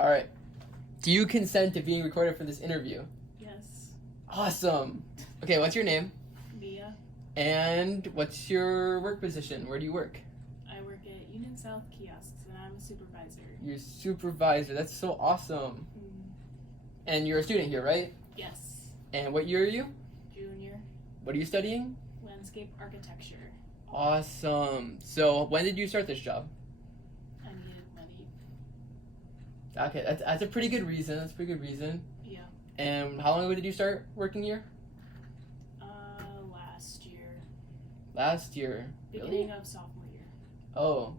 All right. Do you consent to being recorded for this interview? Yes. Awesome. Okay, what's your name? Mia. And what's your work position? Where do you work? I work at Union South Kiosks, and I'm a supervisor. You're supervisor. That's so awesome. Mm. And you're a student here, right? Yes. And what year are you? Junior. What are you studying? Landscape architecture. Awesome. So when did you start this job? I needed money. Okay, that's a pretty good reason. That's a pretty good reason. Yeah. And how long ago did you start working here? Last year. Last year. Beginning Really? of sophomore year. Oh.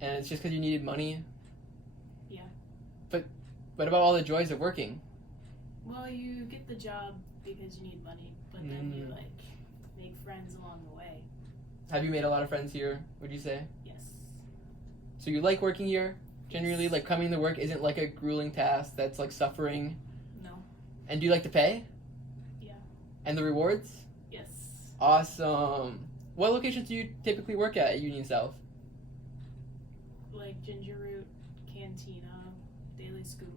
And it's just because you needed money? Yeah. But what about all the joys of working? Well, you get the job because you need money, but then you make friends along the way. Have you made a lot of friends here, would you say? Yes. So you like working here? Generally, Yes. like coming to work isn't like a grueling task that's like suffering? No. And do you like the pay? Yeah. And the rewards? Yes. Awesome. What locations do you typically work at Union South? Like Ginger Root, Cantina, Daily Scoop.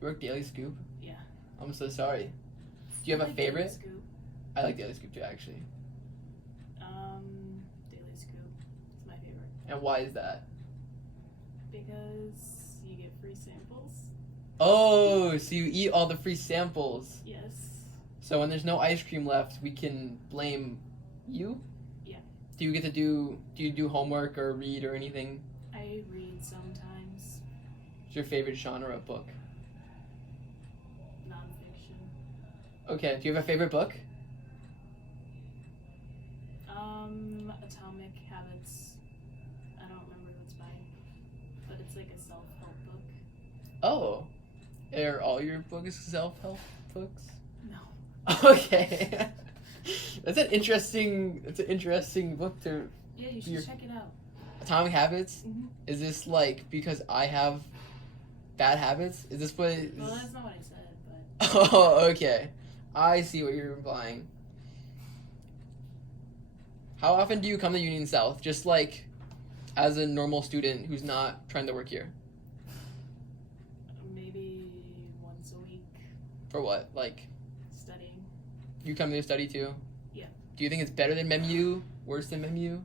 You work Daily Scoop? Yeah. I'm so sorry. Do you have I a like Daily favorite? Scoop. I like Daily Scoop too, actually. Daily Scoop is my favorite And why is that? because you get free samples. Oh, so you eat all the free samples. Yes. So when there's no ice cream left, we can blame you? Yeah. Do you do homework or read or anything? I read sometimes. What's your favorite genre of book? Nonfiction. Okay, do you have a favorite book? Atomic Habits. I don't remember who it's by, but it's like a self-help book. Oh. Are all your books self-help books? No. Okay. That's an interesting book to Yeah, you should You're- check it out. Atomic Habits. Mm-hmm. Is this like because I have bad habits? Is this what Well, that's not what I said, but Oh, okay. I see what you're implying. How often do you come to Union South? Just like as a normal student who's not trying to work here? maybe once a week For what? Like studying. you come to study too? Yeah. Do you think it's better than MEMU? Worse than MEMU?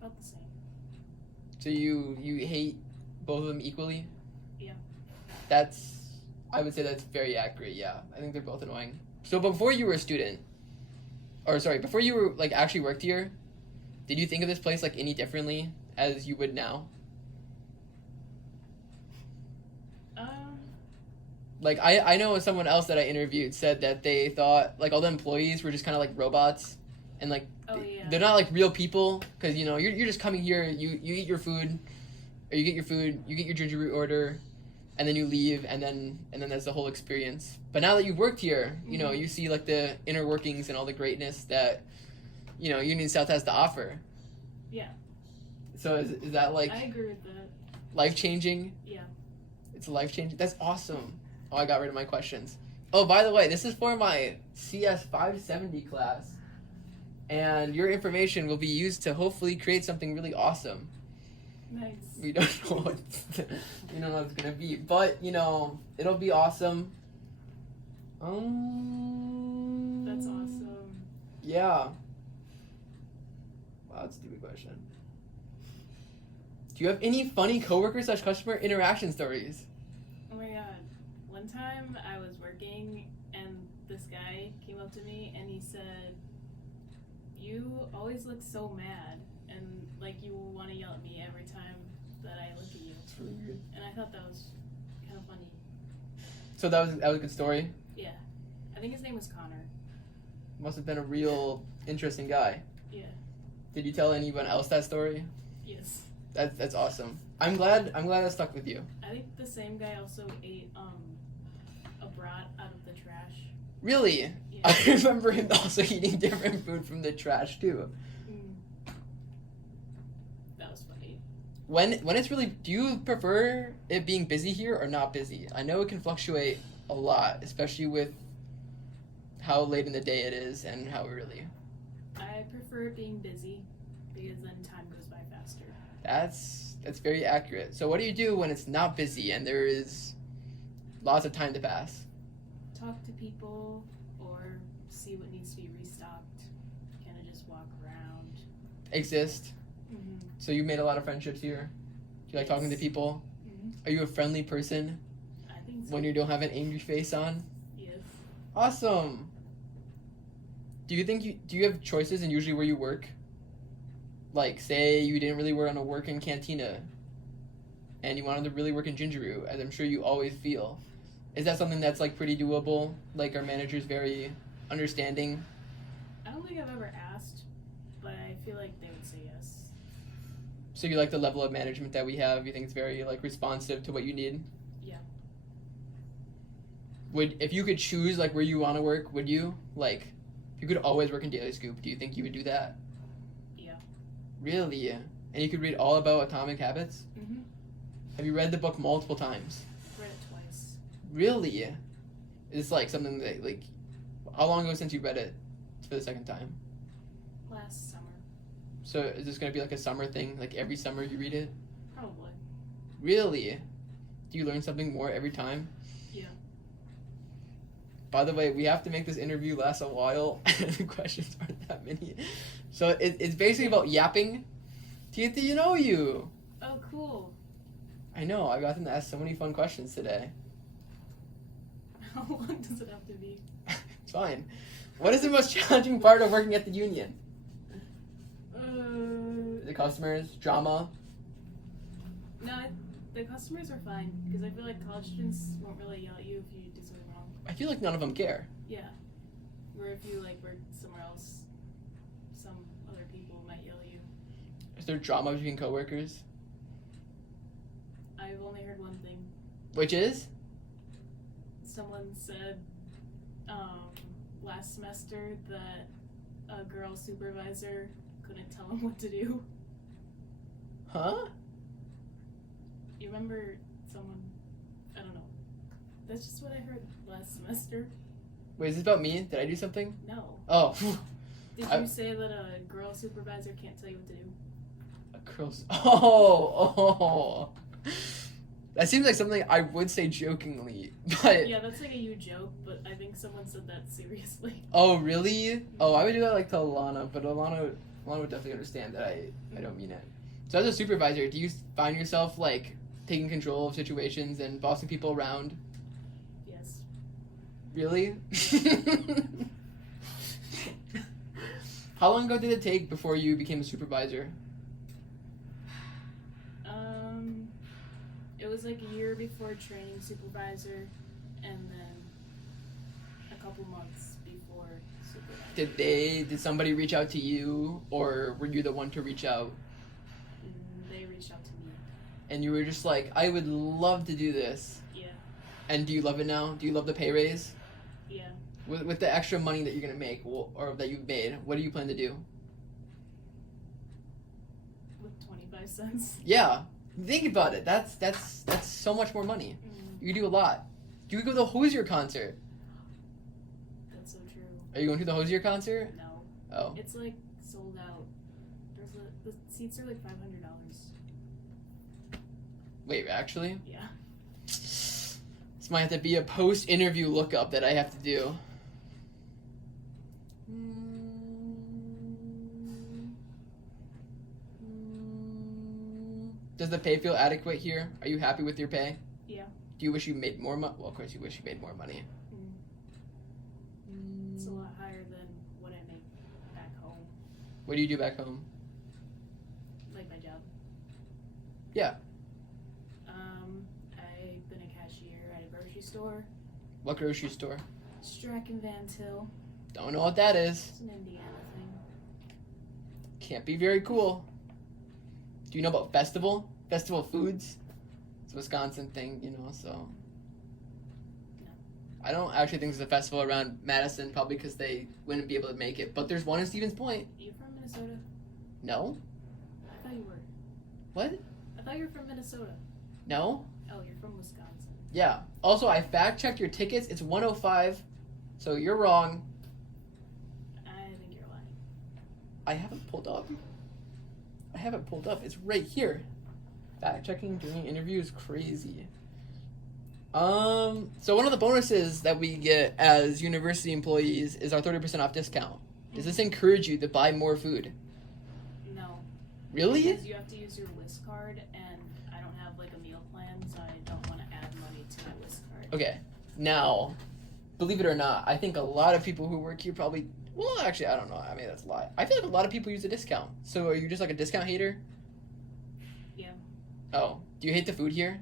About the same. So you hate both of them equally? Yeah. I would say that's very accurate, yeah. I think they're both annoying. So before you were a student, before you were like actually worked here, did you think of this place like any differently as you would now? Like I know someone else that I interviewed said that they thought like all the employees were just kind of like robots, and like they're not like real people because you're just coming here, you eat your food, or you get your food, you get your ginger root order, and then you leave, and then that's the whole experience. But now that you've worked here, you see like the inner workings and all the greatness that Union South has to offer. Yeah. So is that like I agree with that. life changing? Yeah. It's life changing. That's awesome. Oh, I got rid of my questions. Oh, by the way, this is for my CS 570 class, and your information will be used to hopefully create something really awesome. Nice. We don't know what it's gonna be, but it'll be awesome. That's awesome. Yeah. Wow, that's a stupid question. Do you have any funny coworker/customer interaction stories? Oh my god. One time I was working and this guy came up to me and he said, "You always look so mad and like you want to yell at me every time that I look at you." It's really weird. And I thought that was kind of funny. So that was a good story. Yeah. I think his name was Connor. Must have been a real interesting guy. Yeah. Did you tell anyone else that story? Yes. That's awesome. I'm glad that stuck with you. I think the same guy also ate a brat out of the trash. Really? Yeah. I remember him also eating different food from the trash too. That was funny. When it's really, do you prefer it being busy here or not busy? I know it can fluctuate a lot, especially with how late in the day it is and how early. I prefer it being busy because then time goes by faster. That's That's very accurate. So what do you do when it's not busy and there is lots of time to pass? Talk to people or see what needs to be restocked. Kind of just walk around. Exist. Mm-hmm. So you made a lot of friendships here. Do you like talking to people? Mm-hmm. Are you a friendly person I think so. when you don't have an angry face on? Yes. Awesome. Do you have choices in usually where you work? Like, say you didn't really want to work in Cantina and you wanted to really work in Jinjaroo, as I'm sure you always feel. Is that something that's, like, pretty doable? Like, our manager's very understanding? I don't think I've ever asked, but I feel like they would say yes. So you like the level of management that we have? You think it's very, like, responsive to what you need? Yeah. If you could choose, like, where you want to work, would you? Like, if you could always work in Daily Scoop, do you think you would do that? Yeah. Really? And you could read all about Atomic Habits? Mm-hmm. Have you read the book multiple times? I've read it twice. Really? It's like something that, like, how long ago since you read it for the second time? Last summer. So is this going to be like a summer thing? Like every summer you read it? Probably. Really? Do you learn something more every time? Yeah. By the way, we have to make this interview last a while. The questions aren't that many. So it's basically about yapping to get to know you. Oh, cool. I know, I got them to ask so many fun questions today. How long does it have to be? It's fine. What is the most challenging part of working at the union? The customers, drama. No, the customers are fine because I feel like college students won't really yell at you if you do something wrong. I feel like none of them care. Yeah. Where if you like work somewhere else, some other people might yell at you. Is there drama between coworkers? I've only heard one thing. Which is? Someone said last semester that a girl supervisor couldn't tell him what to do. Huh? You remember someone? I don't know. That's just what I heard last semester. Wait, is this about me? Did I do something? No. Oh. Did you say that a girl supervisor can't tell you what to do? A girl's... Oh. That seems like something I would say jokingly, but... Yeah, that's like a you joke, but I think someone said that seriously. Oh, really? Oh, I would do that like to Alana, but Alana would definitely understand that I don't mean it. So as a supervisor, do you find yourself like taking control of situations and bossing people around? Yes. Really? How long ago did it take before you became a supervisor? It was like a year before training supervisor, and then a couple months before supervisor. Did somebody reach out to you, or were you the one to reach out? They reached out to me. And you were just like, I would love to do this. Yeah. And do you love it now? Do you love the pay raise? Yeah. With the extra money that you're gonna make, or that you've made, what do you plan to do? With 25 cents. Yeah. Think about it. That's so much more money. Mm. You could do a lot. You could go to the Hozier concert. That's so true. Are you going to the Hozier concert? No. Oh. It's like sold out. The seats are like $500. Wait, actually? Yeah. This might have to be a post-interview lookup that I have to do. Does the pay feel adequate here? Are you happy with your pay? Yeah. Do you wish you made more money? Well, of course you wish you made more money. It's a lot higher than what I make back home. What do you do back home? Like my job. Yeah. I've been a cashier at a grocery store. What grocery store? Strachan Van Til. Don't know what that is. It's an Indiana thing. Can't be very cool. Do you know about Festival? Festival Foods? It's a Wisconsin thing, you know, so... No. I don't actually think there's a festival around Madison, probably because they wouldn't be able to make it. But there's one in Stevens Point. Are you from Minnesota? No? I thought you were. What? I thought you were from Minnesota. No? Oh, you're from Wisconsin. Yeah. Also, I fact-checked your tickets. It's 105, so you're wrong. I think you're lying. I haven't pulled up. It's right here. Fact checking during interview is crazy. So one of the bonuses that we get as university employees is our 30% off discount. Does this encourage you to buy more food? No. Really? Because you have to use your list card, and I don't have like a meal plan, so I don't want to add money to my list card. Okay. Now, believe it or not, I think a lot of people who work here probably. Well, actually, I don't know. I mean, that's a lie. I feel like a lot of people use a discount. So are you just like a discount hater? Yeah. Oh, do you hate the food here?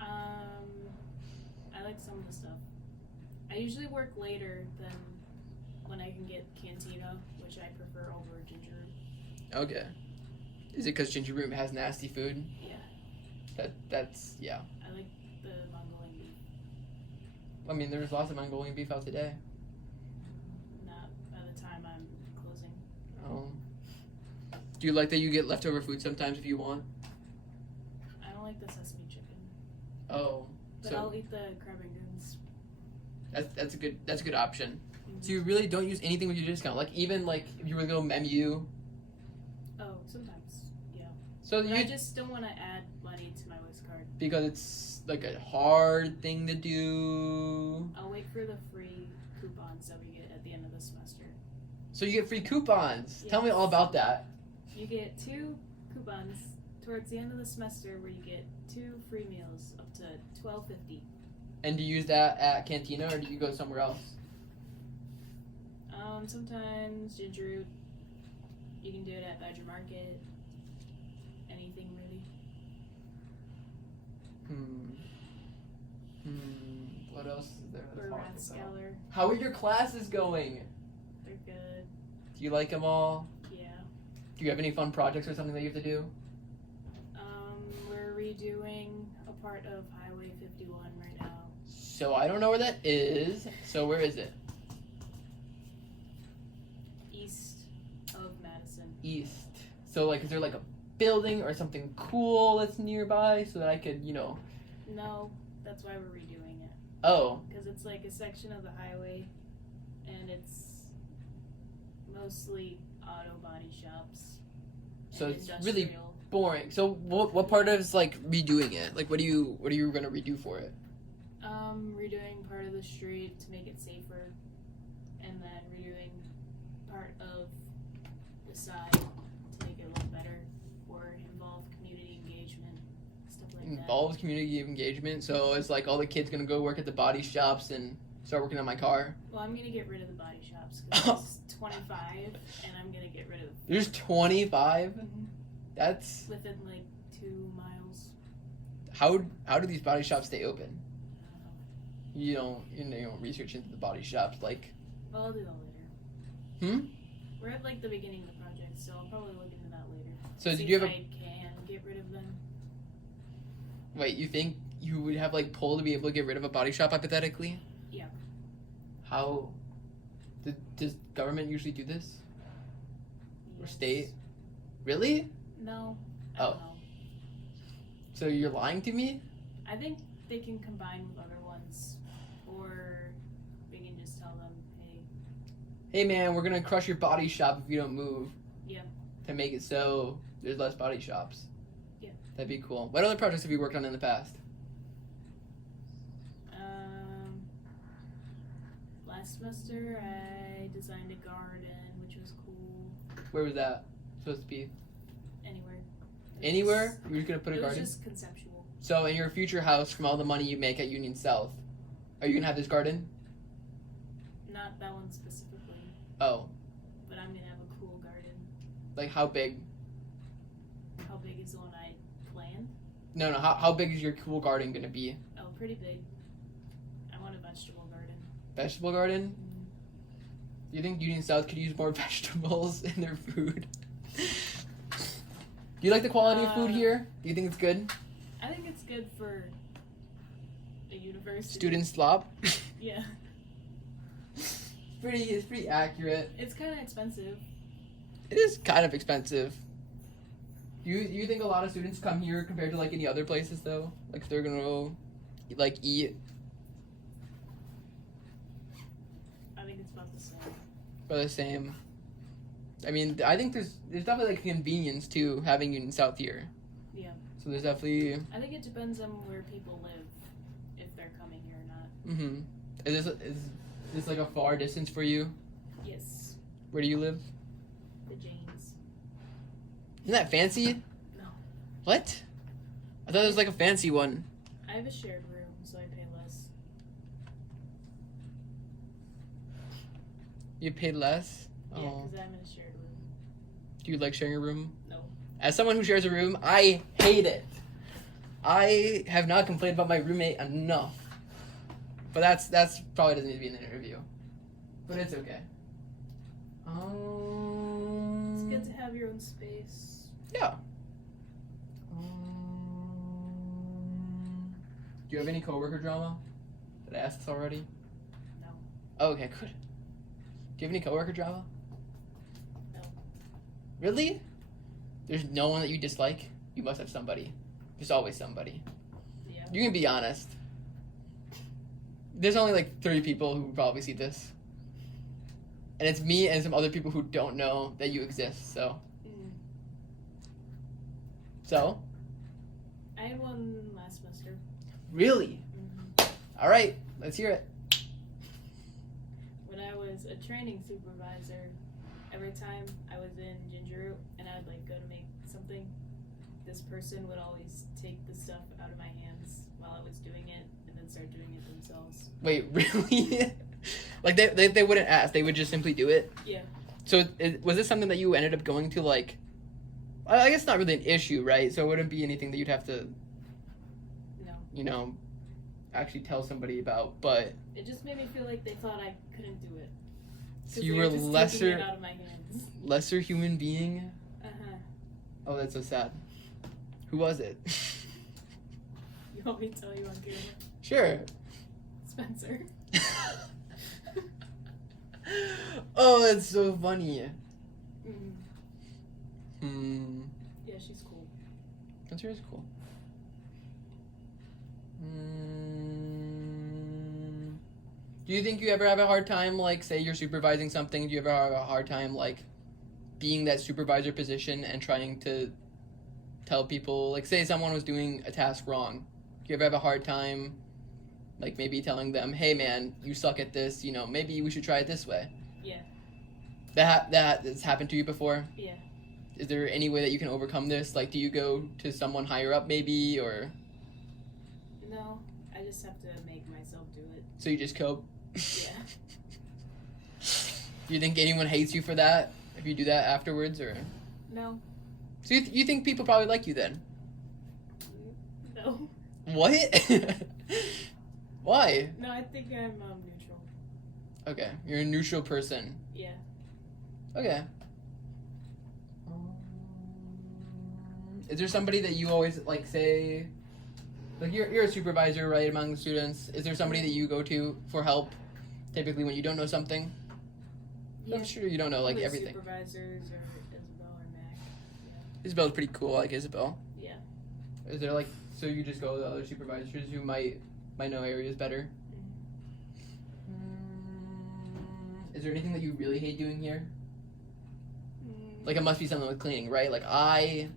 I like some of the stuff. I usually work later than when I can get Cantina, which I prefer over Ginger Root. Okay. Is it because Ginger Root has nasty food? Yeah. That's yeah. I like the Mongolian beef. I mean, there's lots of Mongolian beef out today. Not by the time I'm closing. Oh. Do you like that you get leftover food sometimes if you want? I don't like the sesame chicken. Oh. But I'll eat the crab rangoons. That's a good option. Mm-hmm. So you really don't use anything with your discount, like even like if you were to go menu. Oh, sometimes, yeah. So I just don't want to add money to my list card because it's like a hard thing to do. I'll wait for the free coupons that we get at the end of the semester. So you get free coupons. Yes. Tell me all about that. You get 2 coupons towards the end of the semester where you get 2 free meals up to $12.50. And do you use that at Cantina or do you go somewhere else? Sometimes Ginger Root. You can do it at Badger Market. Anything really. What else is there? Or Rathskeller. How are your classes going? They're good. Do you like them all? Yeah. Do you have any fun projects or something that you have to do? We're redoing a part of Highway 51 right now. So I don't know where that is. So where is it? East of Madison. East. So like, is there like a building or something cool that's nearby so that I could, No, that's why we're redoing it. Oh. Because it's like a section of the highway, and it's mostly auto body shops. So it's really boring. So what part of is like redoing it? Like what are you gonna redo for it? Redoing part of the street to make it safer, and then redoing part of the side to make it a little better, or involve community engagement, stuff like that. Involves community engagement. So it's like all the kids gonna go work at the body shops and start working on my car. Well, I'm gonna get rid of the body shops because there's 25, and I'm gonna get rid of. There's 25. Mm-hmm. That's within like 2 miles. How do these body shops stay open? You don't research into the body shops like. Well, I'll do that later. Hmm. We're at like the beginning of the project, so I'll probably look into that later. So see did you if have I can get rid of them? Wait, you think you would have like pull to be able to get rid of a body shop hypothetically? Yeah. How? Does government usually do this? Or Yes. state? Really? No. I don't know. So you're lying to me? I think they can combine with other ones, or we can just tell them, hey man, we're gonna crush your body shop if you don't move. Yeah. To make it so there's less body shops. Yeah. That'd be cool. What other projects have you worked on in the past? Last semester I designed a garden, which was cool. Where was that supposed to be? Anywhere. Anywhere? You were just gonna put a garden? It was just conceptual. So in your future house, from all the money you make at Union South, are you gonna have this garden? Not that one specifically. Oh. But I'm gonna have a cool garden. Like how big? How big is the one I planned? No, how big is your cool garden gonna be? Oh, pretty big. I want a vegetable garden. Vegetable garden? Mm-hmm. Do you think Union South could use more vegetables in their food? Do you like the quality of food here? Do you think it's good? I think it's good for a university. Student slop? Yeah. It's pretty accurate. It's kind of expensive. It is kind of expensive. You think a lot of students come here compared to like any other places though? Like if they're gonna go like eat? I think it's about the same. About the same. I mean, I think there's definitely like a convenience to having Union South here. Yeah. So there's definitely. I think it depends on where people live, if they're coming here or not. Mm-hmm. Is this like a far distance for you? Yes. Where do you live? The Janes. Isn't that fancy? No. What? I thought it was like a fancy one. I have a shared room, so I pay less. You paid less? Yeah, because I'm in a shared room. Do you like sharing a room? No. As someone who shares a room, I hate it. I have not complained about my roommate enough. But that's probably doesn't need to be in an interview. But it's okay. It's good to have your own space. Yeah. Do you have any coworker drama? Did I ask this already? No. Oh, okay, good. Do you have any coworker drama? No. Really? There's no one that you dislike? You must have somebody. There's always somebody. Yeah. You can be honest. There's only like 3 people who probably see this. And it's me and some other people who don't know that you exist, so. Mm. So? I had one last semester. Really? Mm-hmm. Alright, let's hear it. When I was a training supervisor, every time I was in Ginger Root and I'd like go to make something, this person would always take the stuff out of my hands while I was doing it and then start doing it themselves. Wait, really? Like they wouldn't ask, they would just simply do it? Yeah. So was this something that you ended up going to like, I guess not really an issue, right? So it wouldn't be anything that you'd have to, No. you know, actually tell somebody about, but. It just made me feel like they thought I couldn't do it. So you were just taking lesser, it out of my hands. lesser human being? Uh-huh. Oh, that's so sad. Who was it? You want me to tell you on camera? Sure. Spencer. Oh, that's so funny. Mm. Yeah, she's cool. Spencer is cool. Do you think you ever have a hard time, like, say you're supervising something, do you ever have a hard time, like, being that supervisor position and trying to tell people, like, say someone was doing a task wrong, do you ever have a hard time, like, maybe telling them, hey man, you suck at this, you know, maybe we should try it this way? Yeah. That has happened to you before? Yeah. Is there any way that you can overcome this? Like, do you go to someone higher up maybe, or? No, I just have to make myself do it. So you just cope? Yeah. Do you think anyone hates you for that? If you do that afterwards, or? No. So you think people probably like you then? No. What? Why? No, I think I'm neutral. Okay, you're a neutral person. Yeah. Okay. Is there somebody that you always, like, say, like, you're a supervisor, right, among the students? Is there somebody that you go to for help, typically when you don't know something? Yeah. I'm sure you don't know, like, Other everything. Supervisors or Isabel or Mac. Yeah. Isabel's pretty cool, I like Isabel. Yeah. Is there, like, so you just go to other supervisors who might know areas better? Is there anything that you really hate doing here? Like, it must be something with cleaning, right? Like, I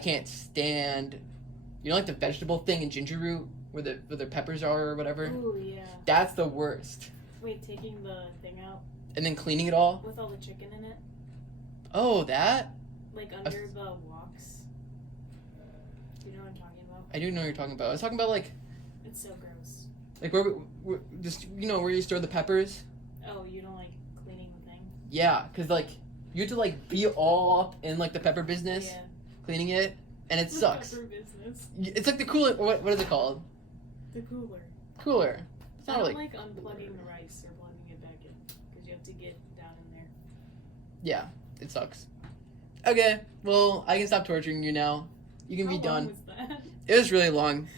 can't stand, you know, like the vegetable thing in Ginger Root where the peppers are or whatever? Ooh, yeah. That's the worst. Wait, taking the thing out And then cleaning it all? with all the chicken in it? Oh, that? Like under the walks? Do you know what I'm talking about? I do know what you're talking about. I was talking about, like... It's so gross. Like, where just, you know, where you store the peppers? Oh, you don't like cleaning the thing? Yeah, because, like, you have to, like, be all up in, like, the pepper business, Yeah. cleaning it, and it sucks. Pepper business. It's like the cooler, what is it called? The cooler. Cooler. It's I not don't really... like unplugging the rice or plugging it back in because you have to get down in there. Yeah, it sucks. Okay, well, I can stop torturing you now. You can How be long done. was that? It was really long.